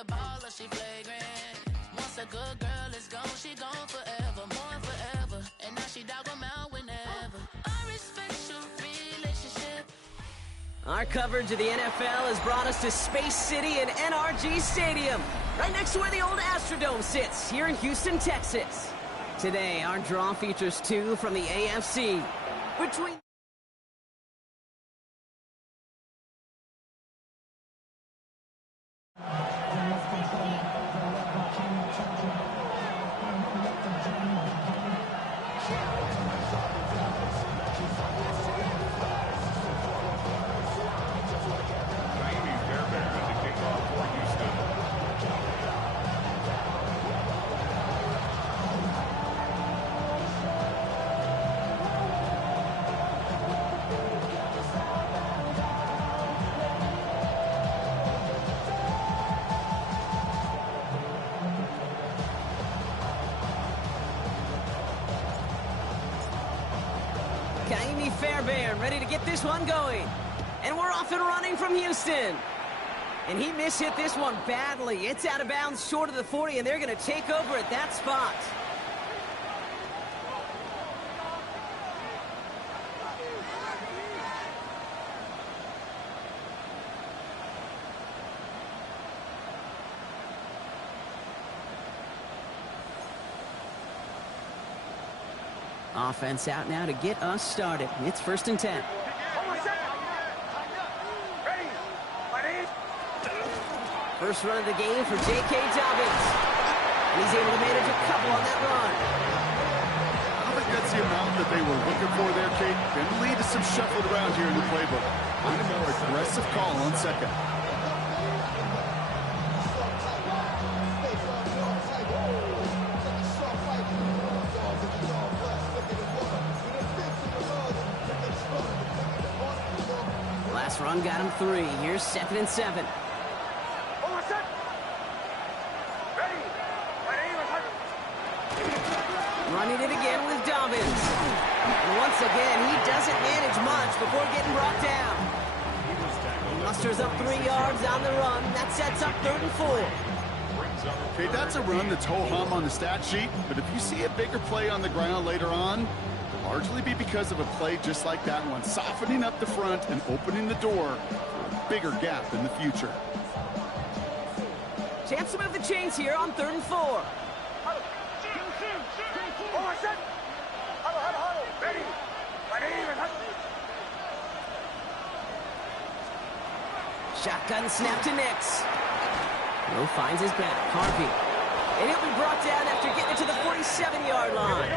with baller, she flagrant. Once a good girl is gone, she gone forever, more than forever. And now she dog 'em out whenever. I respect your relationship. Our coverage of the NFL has brought us to Space City and NRG Stadium, right next to where the old Astrodome sits, here in Houston, Texas. Today, our draw features two from the AFC. Between Kaimi Fairbairn ready to get this one going. And we're off and running from Houston. And he mishit this one badly. It's out of bounds short of the 40, and they're going to take over at that spot. Offense out now to get us started. It's 1st and 10. First run of the game for J.K. Dobbins. And he's able to manage a couple on that run. I think that's the amount that they were looking for there, Kate. Can lead to some shuffled around here in the playbook. On a more aggressive call on second. Last run got him 3. Here's 2nd and 7. Running it again with Dobbins. And once again, he doesn't manage much before getting brought down. Musters up 3 yards on the run. That sets up 3rd and 4. Okay, that's a run that's ho-hum on the stat sheet, but if you see a bigger play on the ground later on, it'll largely be because of a play just like that one, softening up the front and opening the door for a bigger gap in the future. Chance to move the chains here on 3rd and 4. Shotgun snap to Nix. Lowe finds his back. Harvey. And he'll be brought down after getting it to the 47-yard line.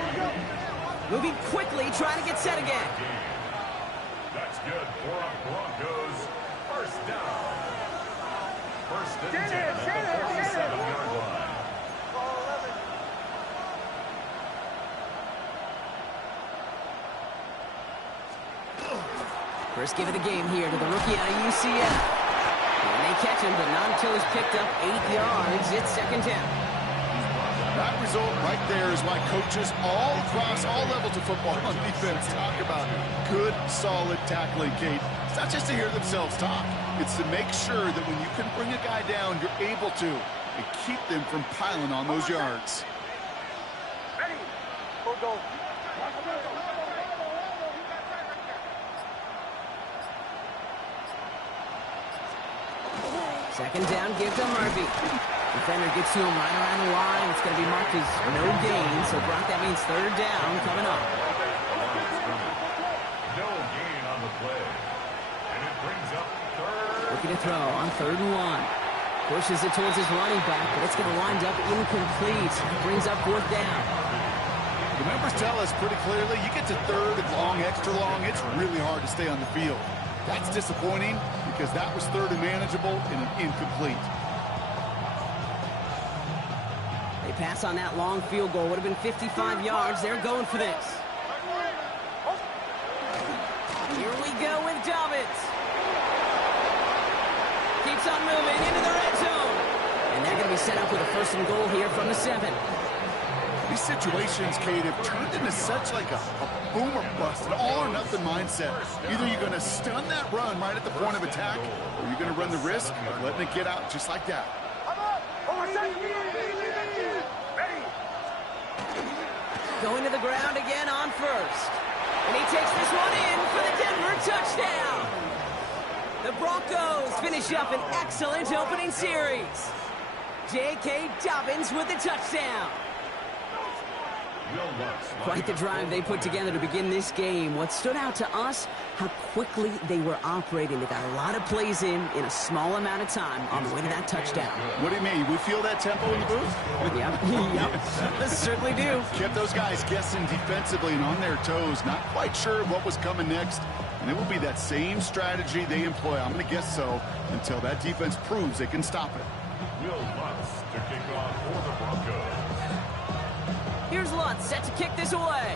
Moving quickly, trying to get set again. That's good for our Broncos. First down. First and 10 at the 47-yard line. First give of the game here to the rookie out of UCF. And they catch him, but not until he's picked up 8 yards. It's 2nd down. That result right there is why coaches all across all levels of football on defense talk about good, solid tackling, Kate. It's not just to hear themselves talk. It's to make sure that when you can bring a guy down, you're able to, and keep them from piling on those yards. Ready? Go. 2nd down, give to Harvey. Defender gets to him right around the line. It's going to be marked as no gain, so Brock, that means 3rd down coming up. No gain on the play. And it brings up 3rd. Looking to throw on 3rd and 1. Pushes it towards his running back, but it's going to wind up incomplete. Brings up 4th down. The numbers tell us pretty clearly, you get to 3rd and long, extra long, it's really hard to stay on the field. That's disappointing because that was 3rd and manageable and an incomplete. They pass on that long field goal. Would have been 55 yards. They're going for this. Here we go with Dobbins. Keeps on moving into the red zone. And they're going to be set up with a 1st and goal here from the 7. These situations, Kate, have turned into such like a boom or bust, an all-or-nothing mindset. Either you're going to stun that run right at the point of attack, or you're going to run the risk of letting it get out just like that. Ready. Going to the ground again on first. And he takes this one in for the Denver touchdown. The Broncos finish up an excellent opening series. J.K. Dobbins with the touchdown. Quite the drive they put together to begin this game. What stood out to us, how quickly they were operating. They got a lot of plays in a small amount of time on the way to that touchdown. What do you mean? We feel that tempo in the booth? Yep, certainly do. Kept those guys guessing defensively and on their toes, not quite sure what was coming next. And it will be that same strategy they employ, I'm going to guess so, until that defense proves they can stop it. Will Lutz to kick off for the Broncos. Here's Lutz set to kick this away.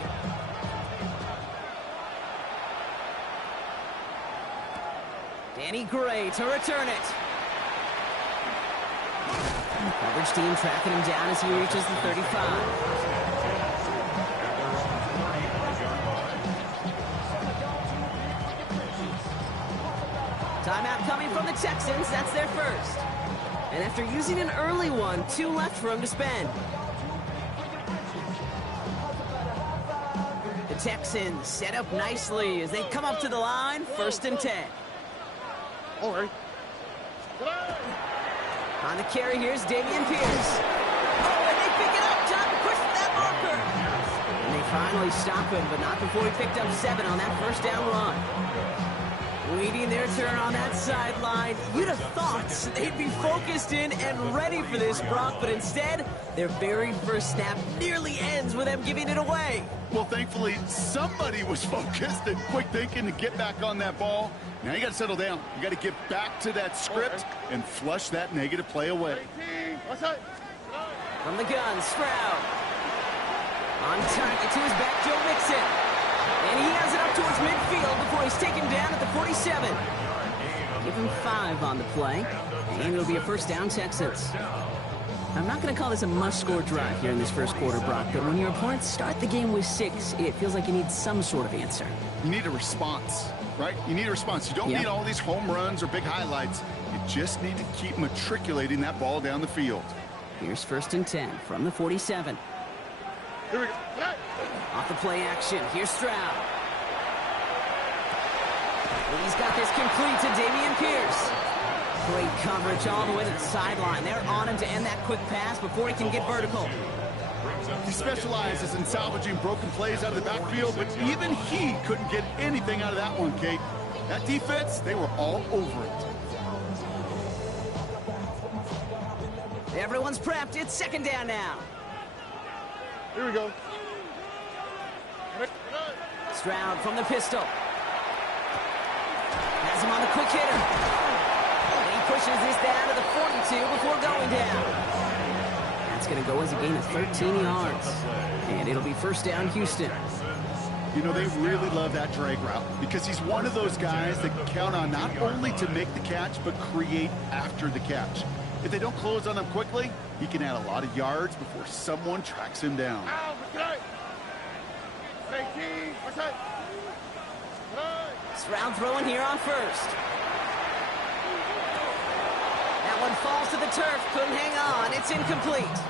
Danny Gray to return it. Coverage team tracking him down as he reaches the 35. Timeout coming from the Texans. That's their first. And after using an early one, 2 left for him to spend. The Texans set up nicely as they come up to the line, 1st and 10. All right. On the carry, here's Dameon Pierce. Oh, and they pick it up. Time to push for that marker. And they finally stop him, but not before he picked up 7 on that 1st down run. Waiting their turn on that sideline. You'd have thought they'd be focused in and ready for this, Brock, but instead, their very first snap nearly ends with them giving it away. Well, thankfully, somebody was focused and quick thinking to get back on that ball. Now you got to settle down. You got to get back to that script and flush that negative play away. From the gun, Stroud. On target to his back, Joe Mixon. And he has it up towards midfield before he's taken down at the 47. Give him 5 on the play, and it'll be a 1st down, Texans. I'm not going to call this a must-score drive here in this first quarter, Brock, but when your opponents start the game with 6, it feels like you need some sort of answer. You need a response, right? You need a response. You don't need all these home runs or big highlights. You just need to keep matriculating that ball down the field. Here's 1st and 10 from the 47. Here we go. Off the play action, here's Stroud. He's got this complete to Dameon Pierce. Great coverage all the way to the sideline. They're on him to end that quick pass before he can get vertical. He specializes in salvaging broken plays out of the backfield, but even he couldn't get anything out of that one, Kate. That defense, they were all over it. Everyone's prepped. It's 2nd down now. Here we go. Stroud from the pistol. Has him on the quick hitter. And he pushes this down to the 42 before going down. That's going to go as a gain of 13 yards. And it'll be 1st down, Houston. You know, they really love that drag route because he's one of those guys that can count on not only to make the catch, but create after the catch. If they don't close on him quickly, he can add a lot of yards before someone tracks him down. Stroud throwing here on 1st. That one falls to the turf. Couldn't hang on. It's incomplete.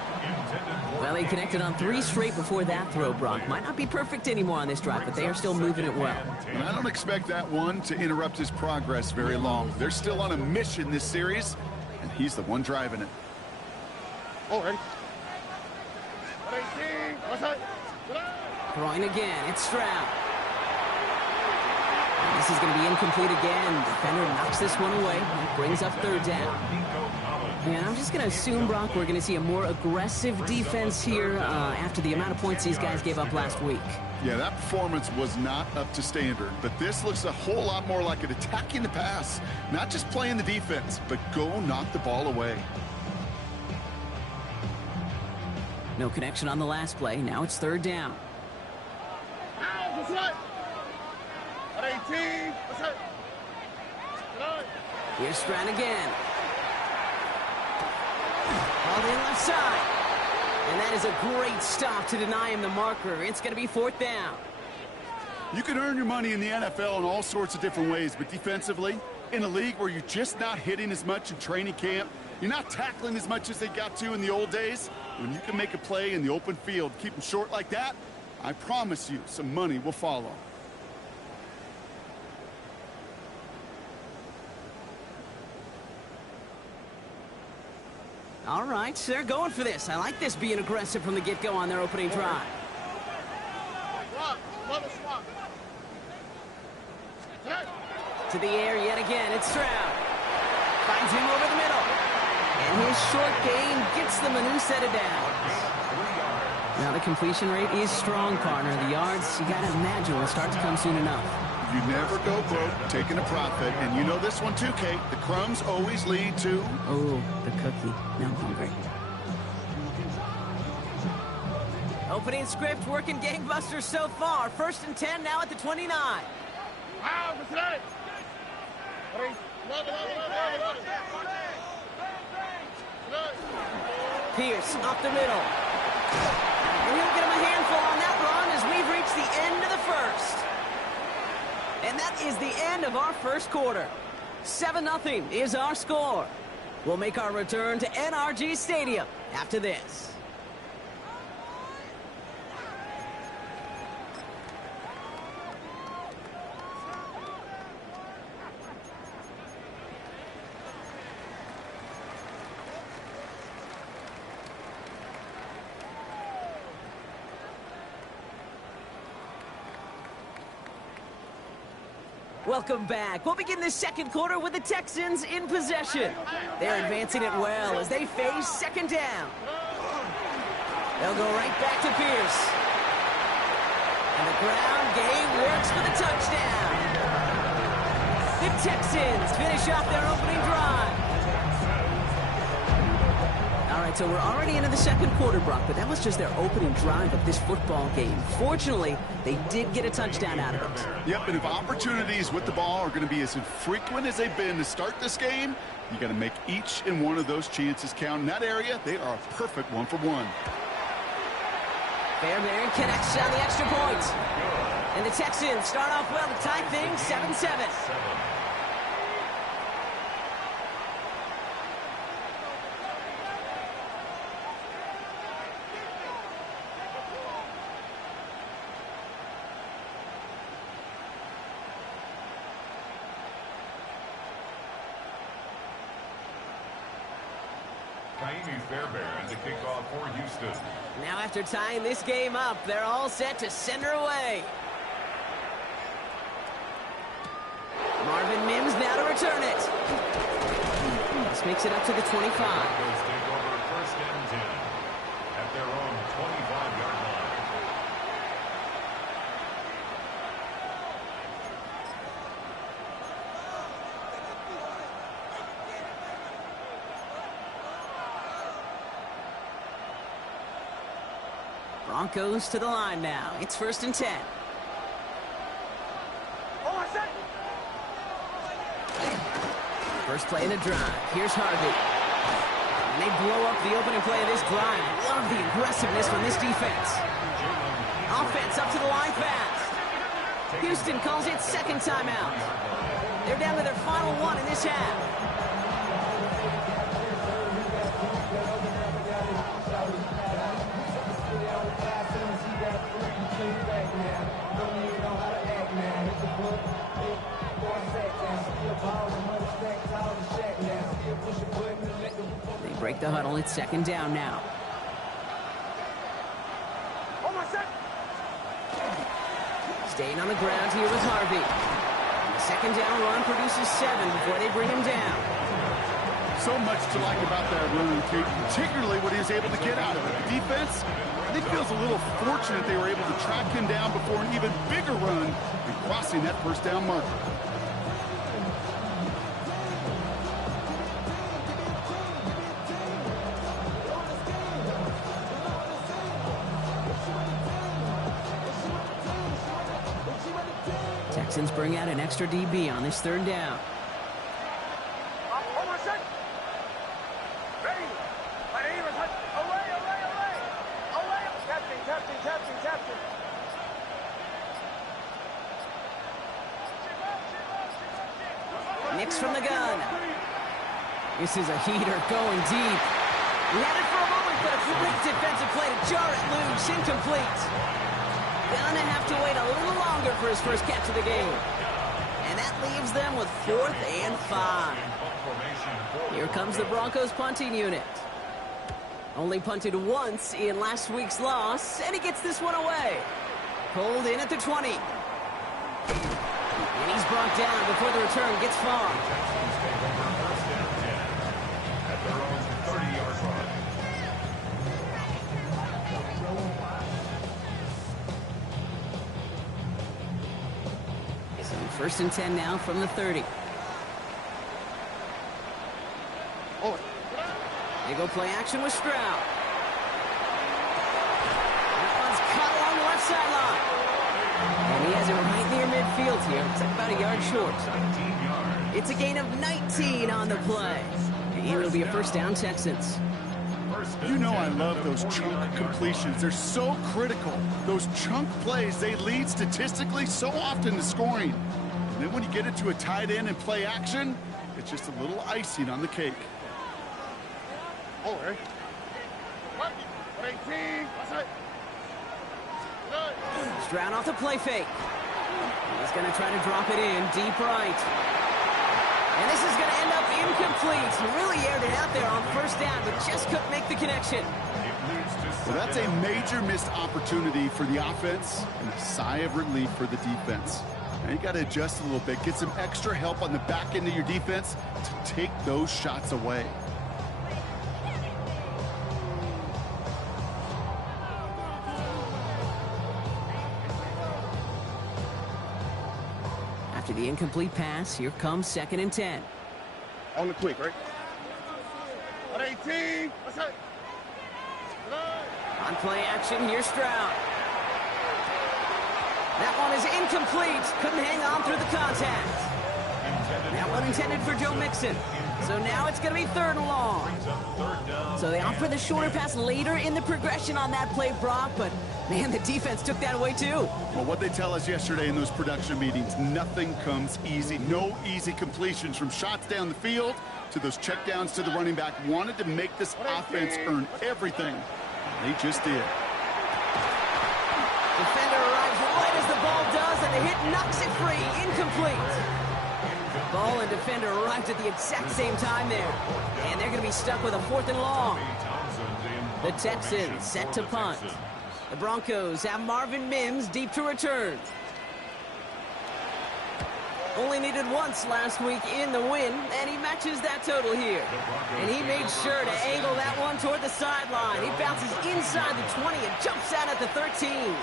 Well, he connected on 3 straight before that throw, Brock. Might not be perfect anymore on this drive, but they are still moving it well. And I don't expect that one to interrupt his progress very long. They're still on a mission this series, and he's the one driving it. All right. Throwing again. It's Stroud. And this is going to be incomplete again. Defender knocks this one away. That brings up 3rd down. And I'm just going to assume, Brock, we're going to see a more aggressive defense here after the amount of points these guys gave up last week. Yeah, that performance was not up to standard, but this looks a whole lot more like it attacking the pass. Not just playing the defense, but go knock the ball away. No connection on the last play. Now it's 3rd down. Here's Stroud again. All in left side. And that is a great stop to deny him the marker. It's going to be 4th down. You can earn your money in the NFL in all sorts of different ways, but defensively, in a league where you're just not hitting as much in training camp, You're not tackling as much as they got to in the old days. When you can make a play in the open field, keep them short like that, I promise you some money will follow. All right, they're going for this. I like this being aggressive from the get-go on their opening drive. To the air yet again, it's Stroud. Finds him over the middle. And his short gain gets them a new set of downs. Now the completion rate is strong, partner. The yards, you gotta imagine, will start to come soon enough. You never go broke taking a profit, and you know this one too, Kate. The crumbs always lead to... Oh, the cookie. Now I'm hungry. Opening script working gangbusters so far. 1st and 10 now at the 29. Pierce up the middle. And he'll get him a handful on that run as we've reached the end of the first. And that is the end of our first quarter. 7-0 is our score. We'll make our return to NRG Stadium after this. Welcome back. We'll begin the second quarter with the Texans in possession. They're advancing it well as they face second down. They'll go right back to Pierce. And the ground game works for the touchdown. The Texans finish off their opening drive. All right, so we're already into the second quarter, Brock, but that was just their opening drive of this football game. Fortunately, they did get a touchdown out of it. Yep, and if opportunities with the ball are going to be as infrequent as they've been to start this game, you got to make each and one of those chances count. In that area, they are a perfect 1-for-1. Fairbairn connects on the extra point. And the Texans start off well to tie things 7-7. Kaimi Fairbairn to kick off for Houston. Now after tying this game up, they're all set to send her away. Marvin Mims now to return it. This makes it up to the 25. Take over 1st and 10 at their own 25-yard line. Broncos to the line now. It's 1st and 10. First play of the drive. Here's Harvey. And they blow up the opening play of this drive. Love the aggressiveness from this defense. Offense up to the line fast. Houston calls it second timeout. They're down to their final one in this half. They break the huddle. It's second down now. Staying on the ground here with Harvey. And the second down run produces 7 before they bring him down. So much to like about that run, particularly what he was able to get out of it. The defense, I think, feels a little fortunate they were able to track him down before an even bigger run and crossing that first down marker. Texans bring out an extra DB on this third down. Nix from the gun. This is a heater going deep. He had it for a moment, but a great defensive play to jar it loose. Incomplete. Gonna have to wait a little longer for his first catch of the game. And that leaves them with 4th and 5. Here comes the Broncos punting unit. Only punted once in last week's loss, and he gets this one away. Pulled in at the 20. And he's brought down before the return gets far. At their own 30-yard line. So 1st and 10 now from the 30. Oh, They go play action with Stroud. That one's caught along the left sideline. And he has it right near midfield here. It's like about a yard short. 17 yards. It's a gain of 19 on the play. And it'll be a first down, Texans. You know I love those chunk completions. They're so critical. Those chunk plays, they lead statistically so often to scoring. And then when you get it to a tight end and play action, it's just a little icing on the cake. oh, ready? 18. Stroud off the play fake. He's going to try to drop it in deep right. And this is going to end up incomplete. He really aired it out there on first down, but just couldn't make the connection. Well, that's a major missed opportunity for the offense and a sigh of relief for the defense. Now you got to adjust a little bit, get some extra help on the back end of your defense to take those shots away. After the incomplete pass, here comes 2nd and 10. On the quick, right? 18. On play action, here's Stroud. That one is incomplete. Couldn't hang on through the contact. That one intended for Joe Mixon. So now it's going to be 3rd and long. So they opt for the shorter pass later in the progression on that play, Brock, but man, the defense took that away too. Well, what they tell us yesterday in those production meetings, nothing comes easy. No easy completions from shots down the field to those checkdowns to the running back. Wanted to make this offense earn everything. They just did. Defender arrives right as the ball does, and the hit knocks it free. Incomplete. Ball and defender arrived at the exact same time there. And they're going to be stuck with a 4th and long. The Texans set to punt. The Broncos have Marvin Mims deep to return. Only needed once last week in the win, and he matches that total here. And he made sure to angle that one toward the sideline. He bounces inside the 20 and jumps out at the 13.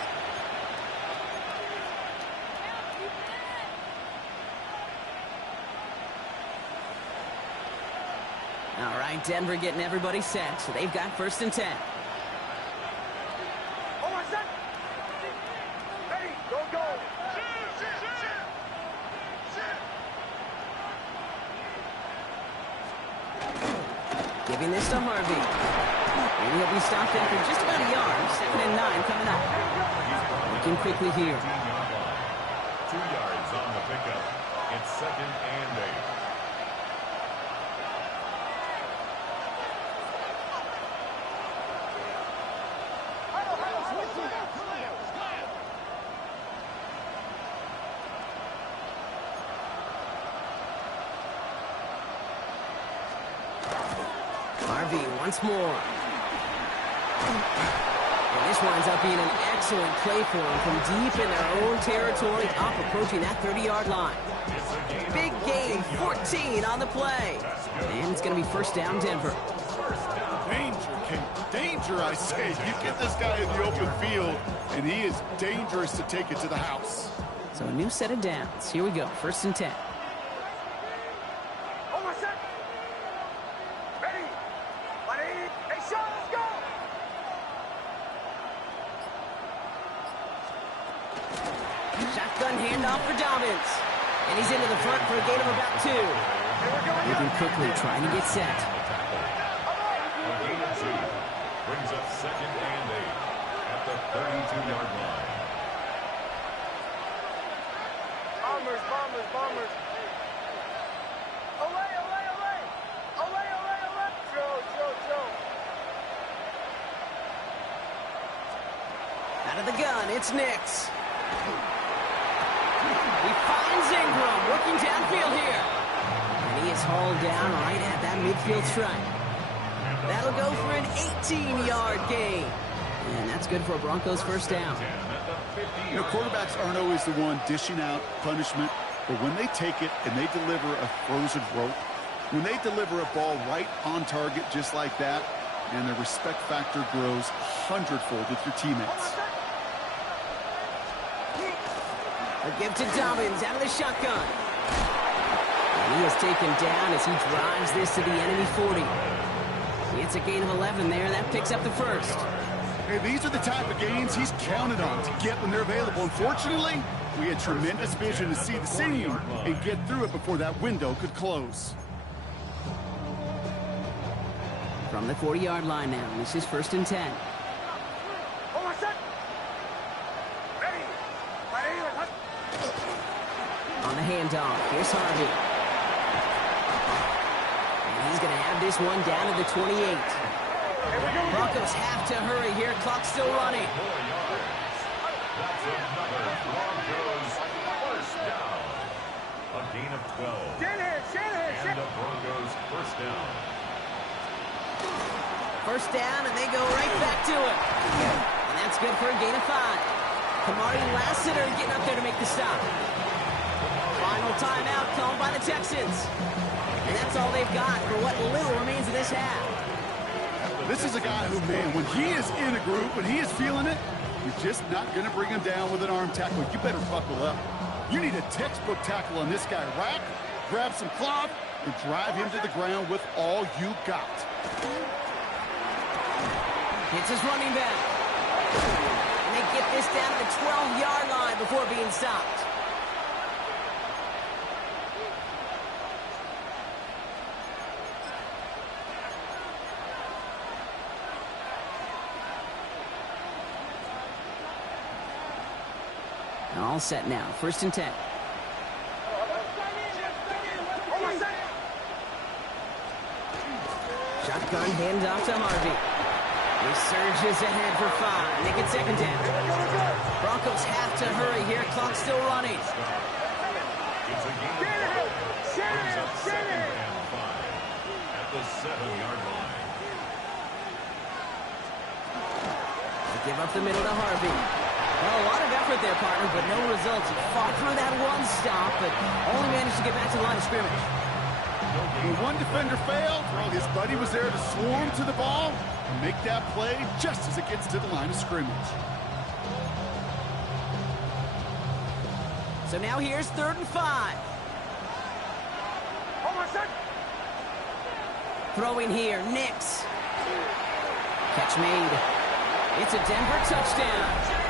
All right, Denver getting everybody set. So they've got 1st and 10. Giving this to Harvey. And he'll be stopped after just about a yard. 2nd and 9 coming up. Looking quickly here. 2 yards on the pickup. It's 2nd and 8. Harvey once more. And this winds up being an excellent play for him from deep in their own territory, up approaching that 30-yard line. Big gain, 14 on the play. And it's going to be 1st down, Denver. Danger, King. Danger, I say. You get this guy in the open field, and he is dangerous to take it to the house. So a new set of downs. Here we go, 1st and 10. Shotgun handoff for Dobbins. And he's into the front for a gain of about 2. Moving quickly, trying to get set. A gain of 2 brings up 2nd and 8 at the 32-yard line. Bombers. Away. Out of the gun, it's Nix. He finds Ingram, working downfield here. And he is hauled down right at that midfield stripe. That'll go for an 18-yard gain. And that's good for a Broncos first down. You know, quarterbacks aren't always the one dishing out punishment, but when they take it and they deliver a frozen rope, when they deliver a ball right on target just like that, and the respect factor grows hundredfold with your teammates. A give to Dobbins out of the shotgun. And he is taken down as he drives this to the enemy 40. It's a gain of 11 there. That picks up the first. Hey, these are the type of gains he's counted on to get when they're available. Unfortunately, we had tremendous vision to see the seam and get through it before that window could close. From the 40-yard line now, this is 1st and 10. On the handoff, here's Harvey. And he's going to have this one down to the 28. Broncos have to hurry here. Clock's still running. That's another Broncos first down. A gain of 12. And the Broncos first down. First down, and they go right back to it. And that's good for a gain of 5. Kamari Lassiter getting up there to make the stop. Final timeout called by the Texans. And that's all they've got for what little remains of this half. This is a guy who, man, when he is in a group, when he is feeling it, you're just not going to bring him down with an arm tackle. You better buckle up. You need a textbook tackle on this guy. Rack, grab some cloth, and drive him to the ground with all you got. It's his running back. And they get this down to the 12-yard line before being stopped. All set now. 1st and 10. Shotgun handoff to Harvey. He surges ahead for 5. Make it 2nd down. Broncos have to hurry here. Clock's still running. It's a gain of 12. Brings up 2nd and 5 at the 7-yard line. They give up the middle to Harvey. Well, a lot of effort there, partner, but no results. He fought through that one stop, but only managed to get back to the line of scrimmage. When one defender failed, well, his buddy was there to swarm to the ball and make that play just as it gets to the line of scrimmage. So now here's 3rd and 5. Throwing here, Nix. Catch made. It's a Denver touchdown.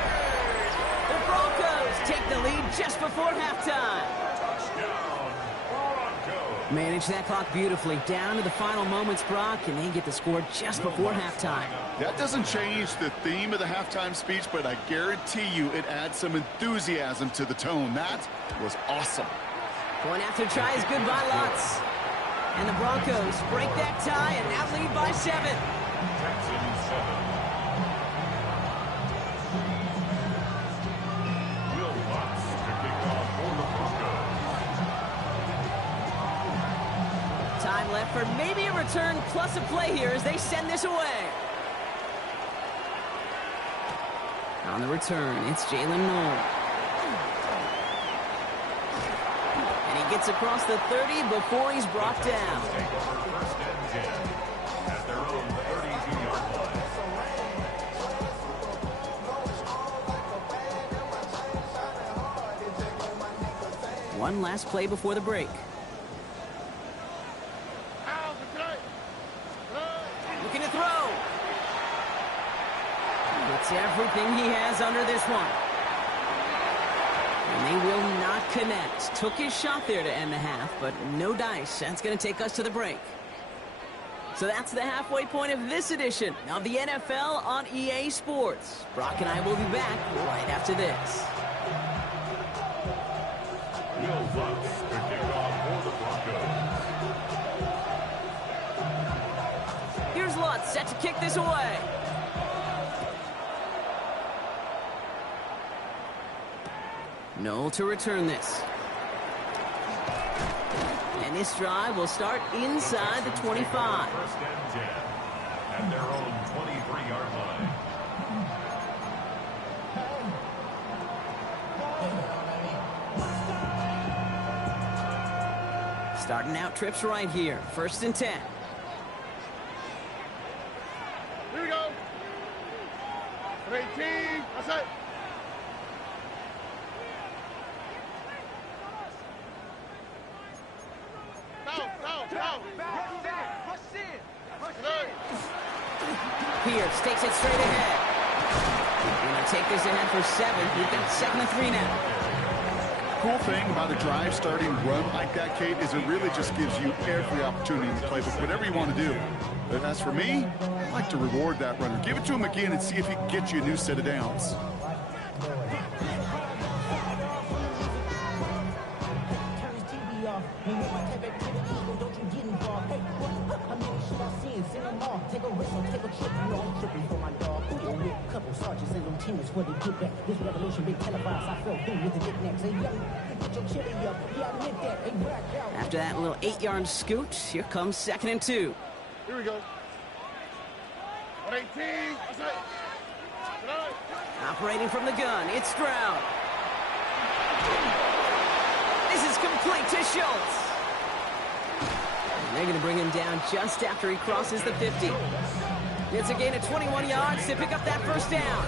The Broncos take the lead just before halftime. Touchdown, Broncos. Manage that clock beautifully. Down to the final moments, Brock, and they get the score just before halftime. That doesn't change the theme of the halftime speech, but I guarantee you it adds some enthusiasm to the tone. That was awesome. Going after try is good by Lutz. And the Broncos break that tie and now lead by 7. Texans 7. Will Lutz to kick off for the Broncos. Time left for maybe a return plus a play here as they send this away. On the return, it's Jalen Noel. And he gets across the 30 before he's brought down. Take over 1st and 10 at their own 32-yard line. One last play before the break. Looking to throw. It's everything he has under this one. And they will not connect. Took his shot there to end the half, but no dice. That's going to take us to the break. So that's the halfway point of this edition of the NFL on EA Sports. Brock and I will be back right after this. Will Lutz to kick off for the Broncos. Here's Lutz set to kick this away. Noel to return this. And this drive will start inside the 25. First and 10 at their own 23-yard line. Starting out trips right here. First and 10. Here we go. 18. That's it. Pierce takes it straight ahead. Going to take this ahead for 7. We've got 2nd and 3 now. Cool thing about a drive starting run like that, Kate, is it really just gives you every opportunity in the playbook, whatever you want to do. But as for me, I like to reward that runner. Give it to him again and see if he can get you a new set of downs. After that little 8-yard scoot, here comes 2nd and 2. Here we go. 18. That's it. Operating from the gun, it's Stroud. This is complete to Schultz. And they're going to bring him down just after he crosses the 50. It's a gain of 21 yards to pick up that first down.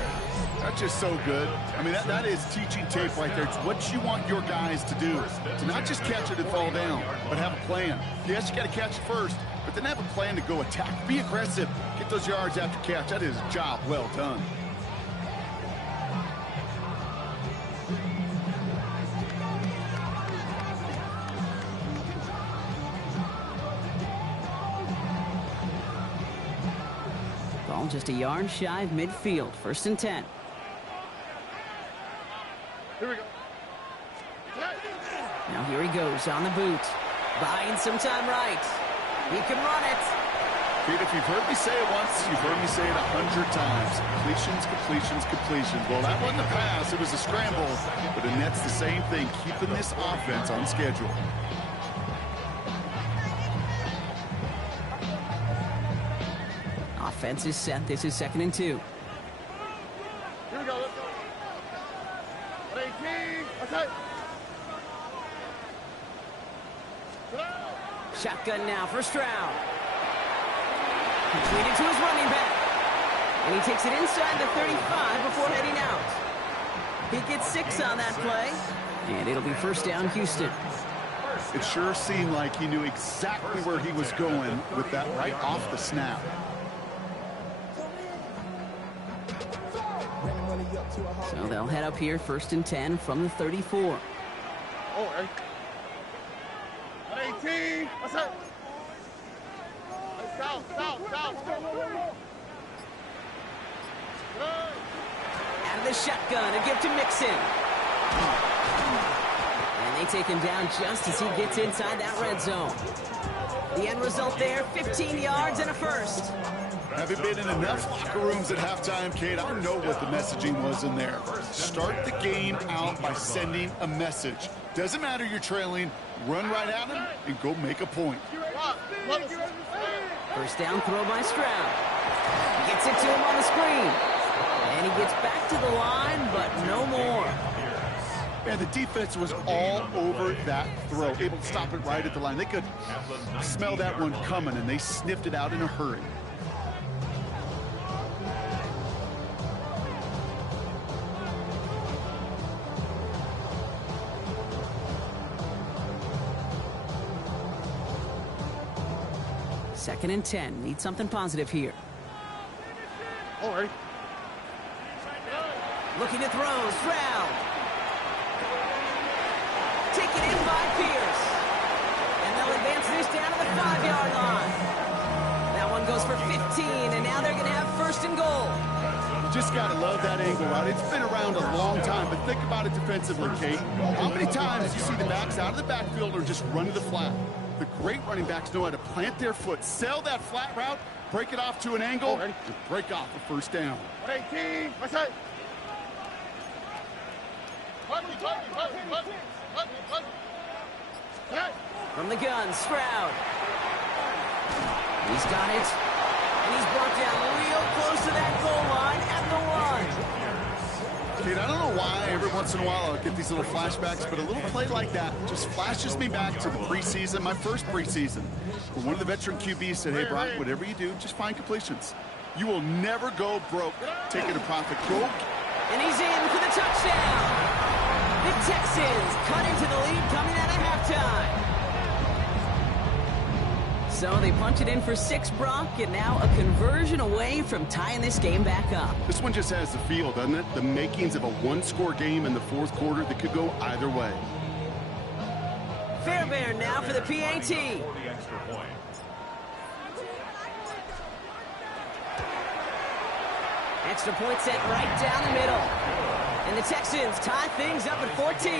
That's just so good. I mean, that is teaching tape right there. It's what you want your guys to do. To not just catch it and fall down, but have a plan. Yes, you got to catch it first, but then have a plan to go attack. Be aggressive. Get those yards after catch. That is a job well done. Ball just a yard shy of midfield. 1st and 10. Here we go. Now here he goes on the boot. Buying some time right. He can run it. Pete, if you've heard me say it once, you've heard me say it 100 times. Completions, completions, completions. Well, that wasn't a pass. It was a scramble. But the Nets, the same thing, keeping this offense on schedule. Offense is set. This is 2nd and 2. Here we go. Let's go. 18. That's it. Shotgun now for Stroud. Completed to his running back. And he takes it inside the 35 before heading out. He gets 6 on that play. And it'll be first down, Houston. It sure seemed like he knew exactly where he was going with that right off the snap. So they'll head up here 1st and 10 from the 34. Oh, 18. That's it. Down. Out of the shotgun, a give to Mixon. And they take him down just as he gets inside that red zone. The end result there, 15 yards and a first. Having been in enough locker rooms at halftime, Kate, I know what the messaging was in there. Start the game out by sending a message. Doesn't matter you're trailing, run right at him and go make a point. First down throw by Stroud. Gets it to him on the screen. And he gets back to the line, but no more. And the defense was all over that throw, able to stop it right at the line. They could smell that one coming, and they sniffed it out in a hurry. Second and 10. Need something positive here. All right. Looking to throw. Stroud. Taken in by Pierce. And they'll advance this down to the 5-yard line. That one goes for 15, and now they're going to have 1st and goal. You just got to love that angle, right? It's been around a long time, but think about it defensively, Kate. How many times you see the backs out of the backfield or just run to the flat? The great running backs know how to plant their foot, sell that flat route, break it off to an angle, and break off a first down. 18. That's it. From the gun, Stroud. He's got it. And he's brought down real close to that goal line at the one. Kate, I don't know why every once in a while I'll get these little flashbacks, but a little play like that just flashes me back to the preseason, my first preseason, where one of the veteran QBs said, hey, Brock, whatever you do, just find completions. You will never go broke taking a profit. Go. And he's in for the touchdown. The Texans cut into the lead coming out of halftime. So they punch it in for 6, Brock, and now a conversion away from tying this game back up. This one just has the feel, doesn't it? The makings of a one-score game in the fourth quarter that could go either way. Fairbairn now for the PAT. For the extra point. Extra point set right down the middle. And the Texans tie things up at 14.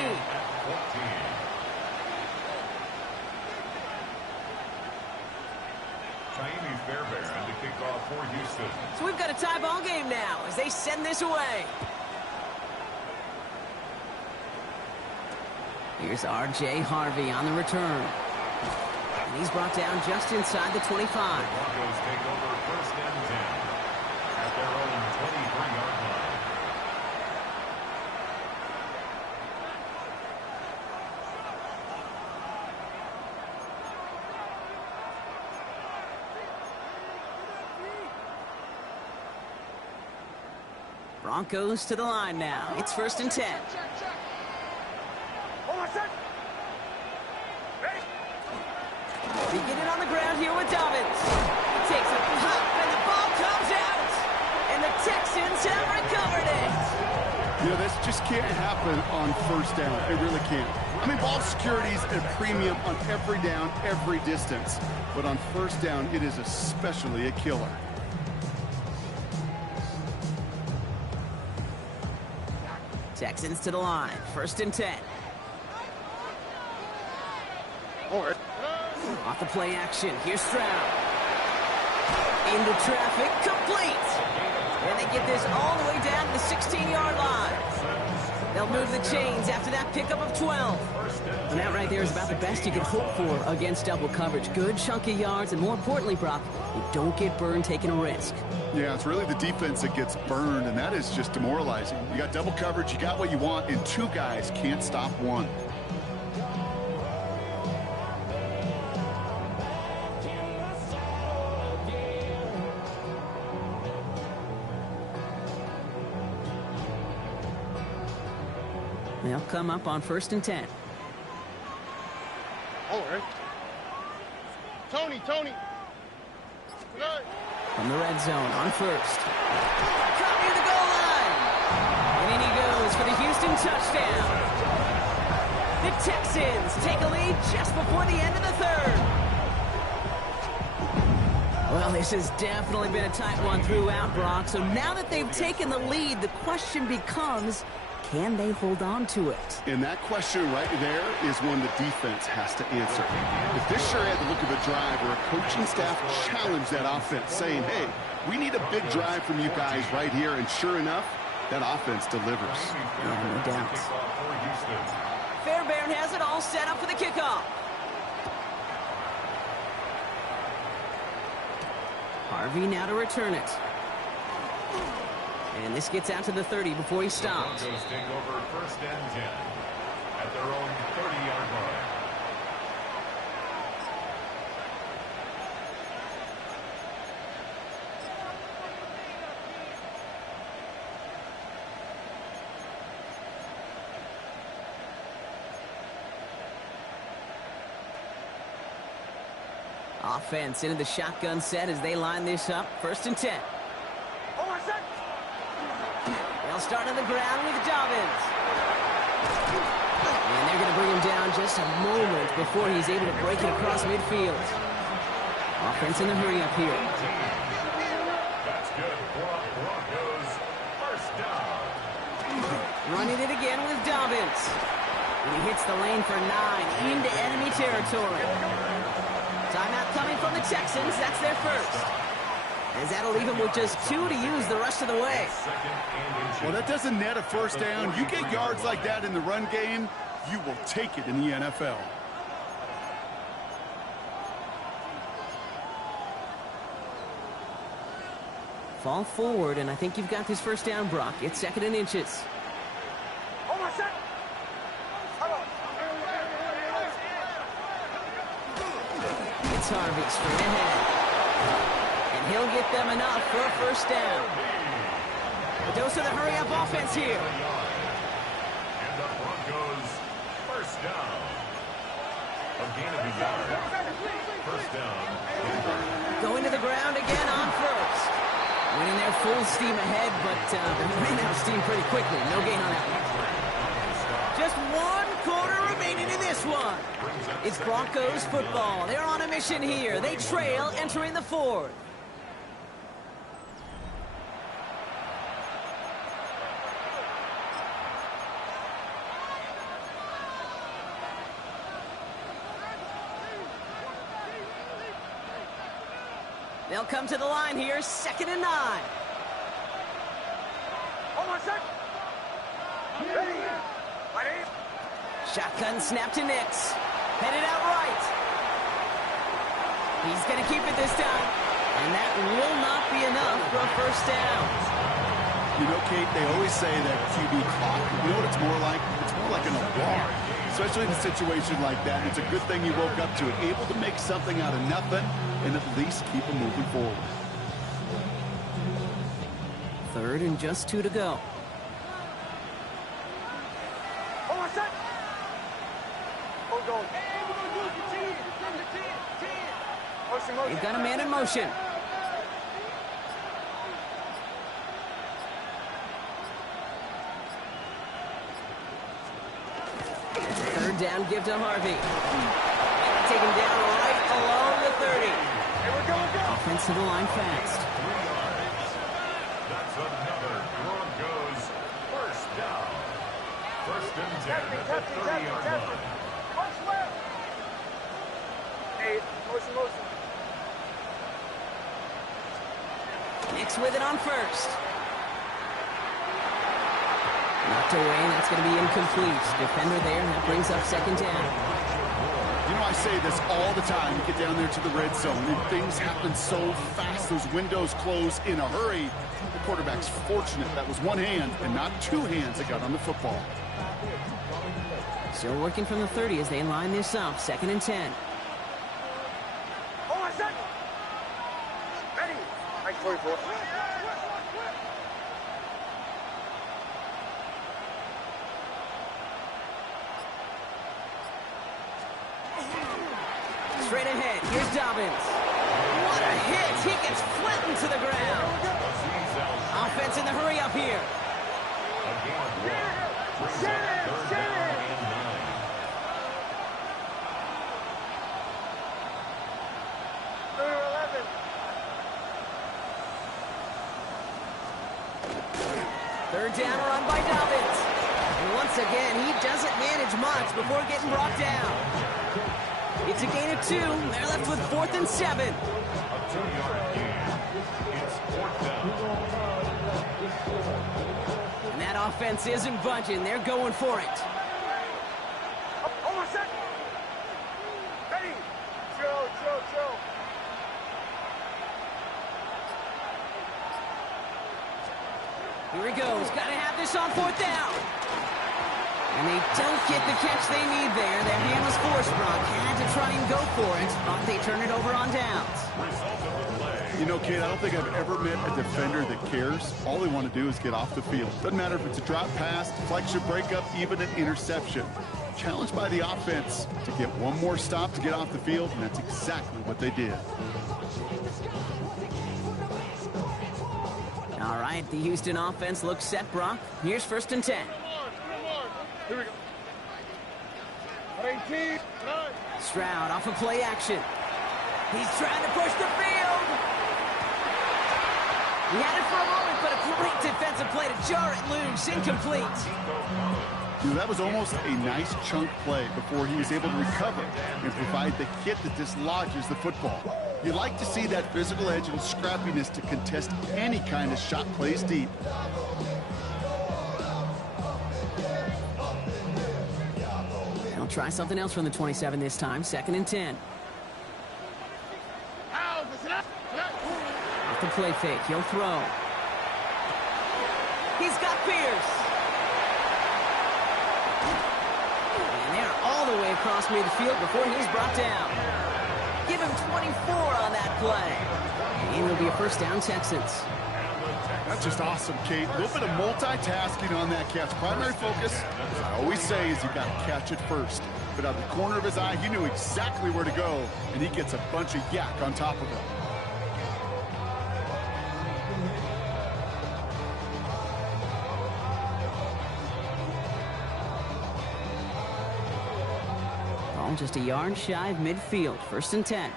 Chinese Fairbairn to kick off for Houston. So we've got a tie ball game now as they send this away. Here's R.J. Harvey on the return. And he's brought down just inside the 25. Broncos take over first and 10 at their own 23-yard line. Broncos to the line now. It's first and 10. Beginning on the ground here with Dobbins. He takes a pop and the ball comes out. And the Texans have recovered it. You know, this just can't happen on first down. It really can't. I mean, ball security is a premium on every down, every distance. But on first down, it is especially a killer. Texans to the line. First and 10. Off the play action. Here's Stroud. Into traffic. Complete. And they get this all the way down to the 16-yard line. They'll move the chains after that pickup of 12. And that right there is about the best you can hope for against double coverage. Good chunky yards, and more importantly, Brock, you don't get burned taking a risk. Yeah, it's really the defense that gets burned, and that is just demoralizing. You got double coverage, you got what you want, and 2 guys can't stop one. They'll come up on first and 10. All right. Tony. From the red zone on first. Caught near the goal line. And in he goes for the Houston touchdown. The Texans take a lead just before the end of the third. Well, this has definitely been a tight one throughout, Brock. So now that they've taken the lead, the question becomes, can they hold on to it? And that question right there is one the defense has to answer. If this sure had the look of a drive where a coaching staff challenged that offense, saying, hey, we need a big drive from you guys right here, and sure enough, that offense delivers. Yeah, no doubt. Fairbairn has it all set up for the kickoff. Harvey now to return it. And this gets out to the 30 before he stops. Broncos take over first and 10 at their own 30-yard line. Offense into the shotgun set as they line this up. First and 10. They'll start on the ground with Dobbins. And they're going to bring him down just a moment before he's able to break it across midfield. Offense in the hurry up here. That's good for Broncos. First down. Running it again with Dobbins. And he hits the lane for 9 into enemy territory. Timeout coming from the Texans. That's their first. as that'll leave him with just 2 to use the rest of the way. Well, that doesn't net a first down. You get yards like that in the run game, you will take it in the NFL. Fall forward, and I think you've got this first down, Brock. It's 2nd and inches. It's Harvey straight ahead. And he'll get them enough for a first down. A dose of the hurry-up offense here. And the Broncos first down. A gain of a yard. First down. Going to the ground again on first. Winning their full steam ahead, but they ran out of steam pretty quickly. No gain on that one. Just 1 quarter remaining in this one. It's Broncos football. They're on a mission here. They trail entering the 4th. They'll come to the line here, 2nd and 9. Shotgun snap to Nix. Headed out right. He's going to keep it this time. And that will not be enough for a first down. You know, Kate, they always say that QB clock. You know what it's more like? It's more like an alarm. Especially in a situation like that. It's a good thing you woke up to it. Able to make something out of nothing and at least keep them moving forward. 3rd and just 2 to go. They've got a man in motion. Third down, give to Harvey. Take him down right along the 30. Offense to the line fast. That's another Broncos first down. First and 10 at the 30-yard line. Nix with it on first. Knocked away, and that's going to be incomplete. Defender there, and that brings up 2nd down. You know, I say this all the time. You get down there to the red zone, and things happen so fast. Those windows close in a hurry. The quarterback's fortunate that was 1 hand and not 2 hands that got on the football. Still working from the 30 as they line this up. 2nd and 10. Straight ahead, here's Dobbins. What a hit! He gets flattened to the ground. Offense in the hurry up here. Third down run by Dobbins. And once again, he doesn't manage much before getting brought down. It's a gain of 2. They're left with 4th and 7. A 2-yard gain. It's 4th down. And that offense isn't budging. They're going for it. Here he goes. Got to have this on 4th down. And they don't get the catch they need there. Their hand was forced, Brock. Had to try and go for it, but they turn it over on downs. You know, Kate, I don't think I've ever met a defender that cares. All they want to do is get off the field. Doesn't matter if it's a drop pass, deflection, breakup, even an interception. Challenged by the offense to get one more stop to get off the field, and that's exactly what they did. All right, the Houston offense looks set, Brock. Here's 1st and 10. Here we go. Stroud off of play action. He's trying to push the field. He had it for a moment, but a great defensive play to jar it loose. Incomplete. You know, that was almost a nice chunk play before he was able to recover and provide the hit that dislodges the football. You like to see that physical edge and scrappiness to contest any kind of shot plays deep. They'll try something else from the 27 this time. 2nd and 10. Off the play fake. He'll throw. He's got Pierce. And they're all the way across midfield before he's brought down. Give him 24 on that play. And it'll be a first down, Texans. That's just awesome, Kate. A little bit of multitasking on that catch. Primary focus, as I always say, is you got to catch it first. But out of the corner of his eye, he knew exactly where to go, and he gets a bunch of yak on top of it. Ball just a yard shy of midfield. 1st and 10.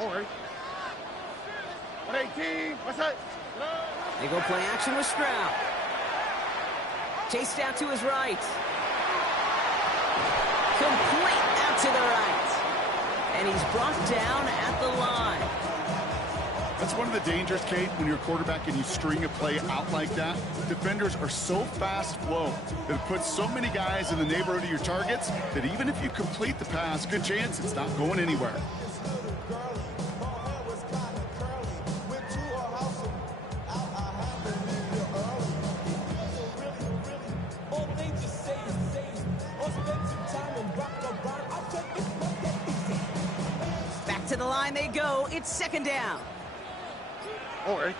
All right. 118. What's that? They go play action with Stroud. Chased out to his right. Complete out to the right. And he's brought down at the line. That's one of the dangers, Kate, when you're a quarterback and you string a play out like that. Defenders are so fast flow that it puts so many guys in the neighborhood of your targets that even if you complete the pass, good chance it's not going anywhere. Back to the line they go. It's 2nd down. All right.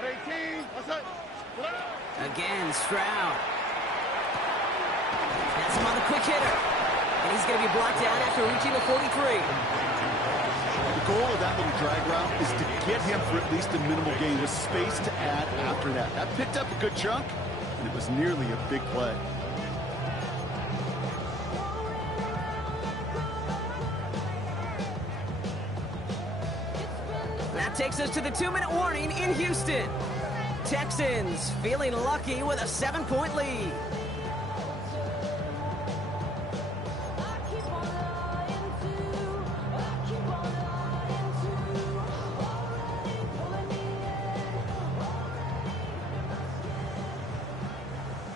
118. What's that? Again, Stroud. That's him on the quick hitter. And he's going to be blocked out after reaching the 43. The goal of that little drag route is to get him for at least a minimal gain with space to add after that. That picked up a good chunk, and it was nearly a big play. That takes us to the 2-minute warning in Houston. Texans feeling lucky with a 7-point lead.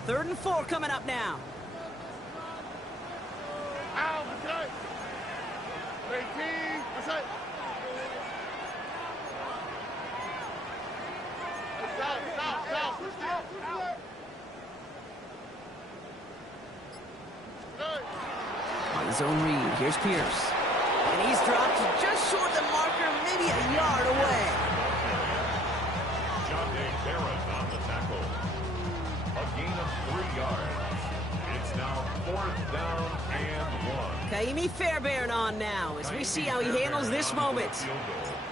Third and 4 coming up now. Ow, what's that? 18. What's that? On his own read, here's Pierce. And he's dropped just short of the marker, maybe a yard away. Jonte Barrett on the tackle. A gain of 3 yards. It's now 4th down and 1. Kaimi Fairbairn on now as we see how he handles this moment.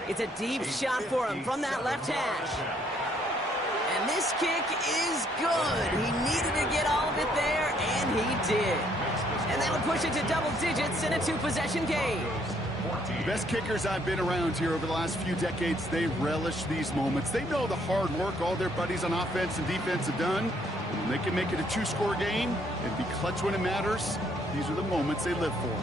It's a deep shot for him from that left hash. And this kick is good. He needed to get all of it there, and he did. And that'll push it to double digits in a 2-possession game. The best kickers I've been around here over the last few decades, they relish these moments. They know the hard work all their buddies on offense and defense have done. When they can make it a 2-score game and be clutch when it matters, these are the moments they live for.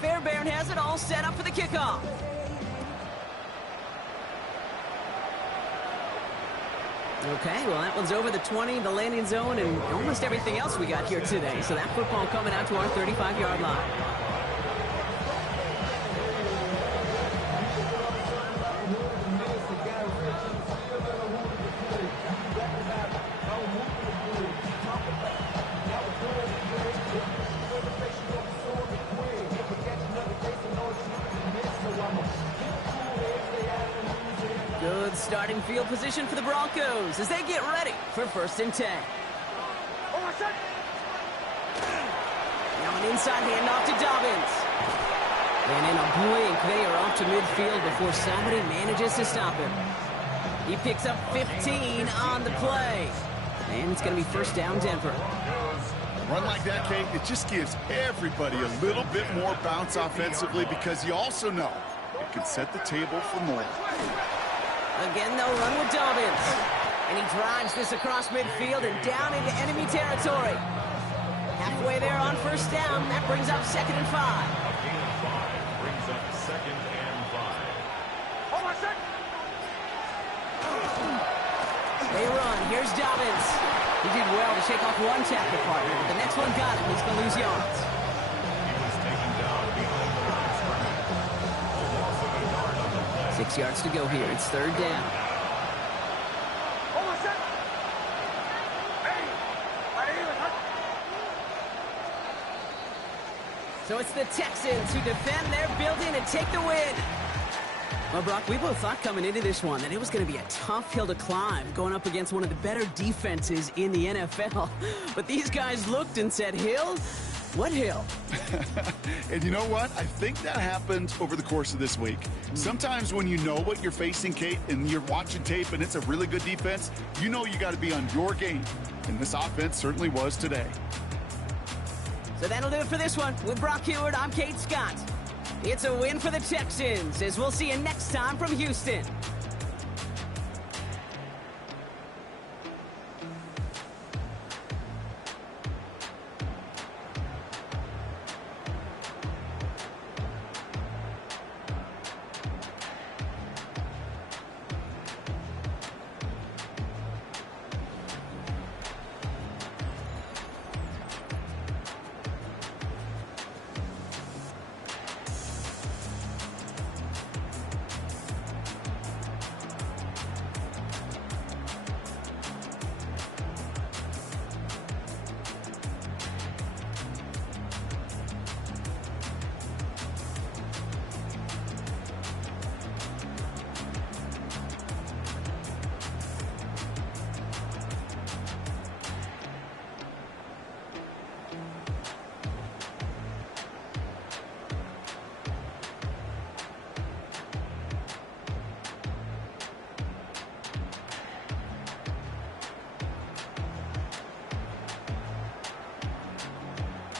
Fairbairn has it all set up for the kickoff. Okay, well, that one's over the 20, the landing zone, and almost everything else we got here today. So that football coming out to our 35-yard line. Good starting field position for the Broncos as they get ready for 1st and 10. Now an inside handoff to Dobbins. And in a blink, they are off to midfield before somebody manages to stop him. He picks up 15 on the play. And it's going to be first down, Denver. A run like that, Kate, it just gives everybody a little bit more bounce offensively because you also know it can set the table for more. Again, they'll run with Dobbins. And he drives this across midfield and down into enemy territory. Halfway there on first down. That brings up 2nd and 5. A gain of 5 brings up 2nd and 5. Hold on, sir. They run. Here's Dobbins. He did well to shake off one tackle partner. The next one got him. He's going to lose yards. He was taken down behind the line of scrimmage. A loss of a yard on the play. 6 yards to go here. It's 3rd down. Hold on, sir. Hey, I didn't even hurt. So it's the Texans who defend their building and take the win. Well, Brock, we both thought coming into this one that it was going to be a tough hill to climb going up against one of the better defenses in the NFL. But these guys looked and said, Hill? What hill? And you know what? I think that happened over the course of this week. Sometimes when you know what you're facing, Kate, and you're watching tape and it's a really good defense, you know you got to be on your game. And this offense certainly was today. So that'll do it for this one. With Brock Huard, I'm Kate Scott. It's a win for the Texans, as we'll see you next time from Houston.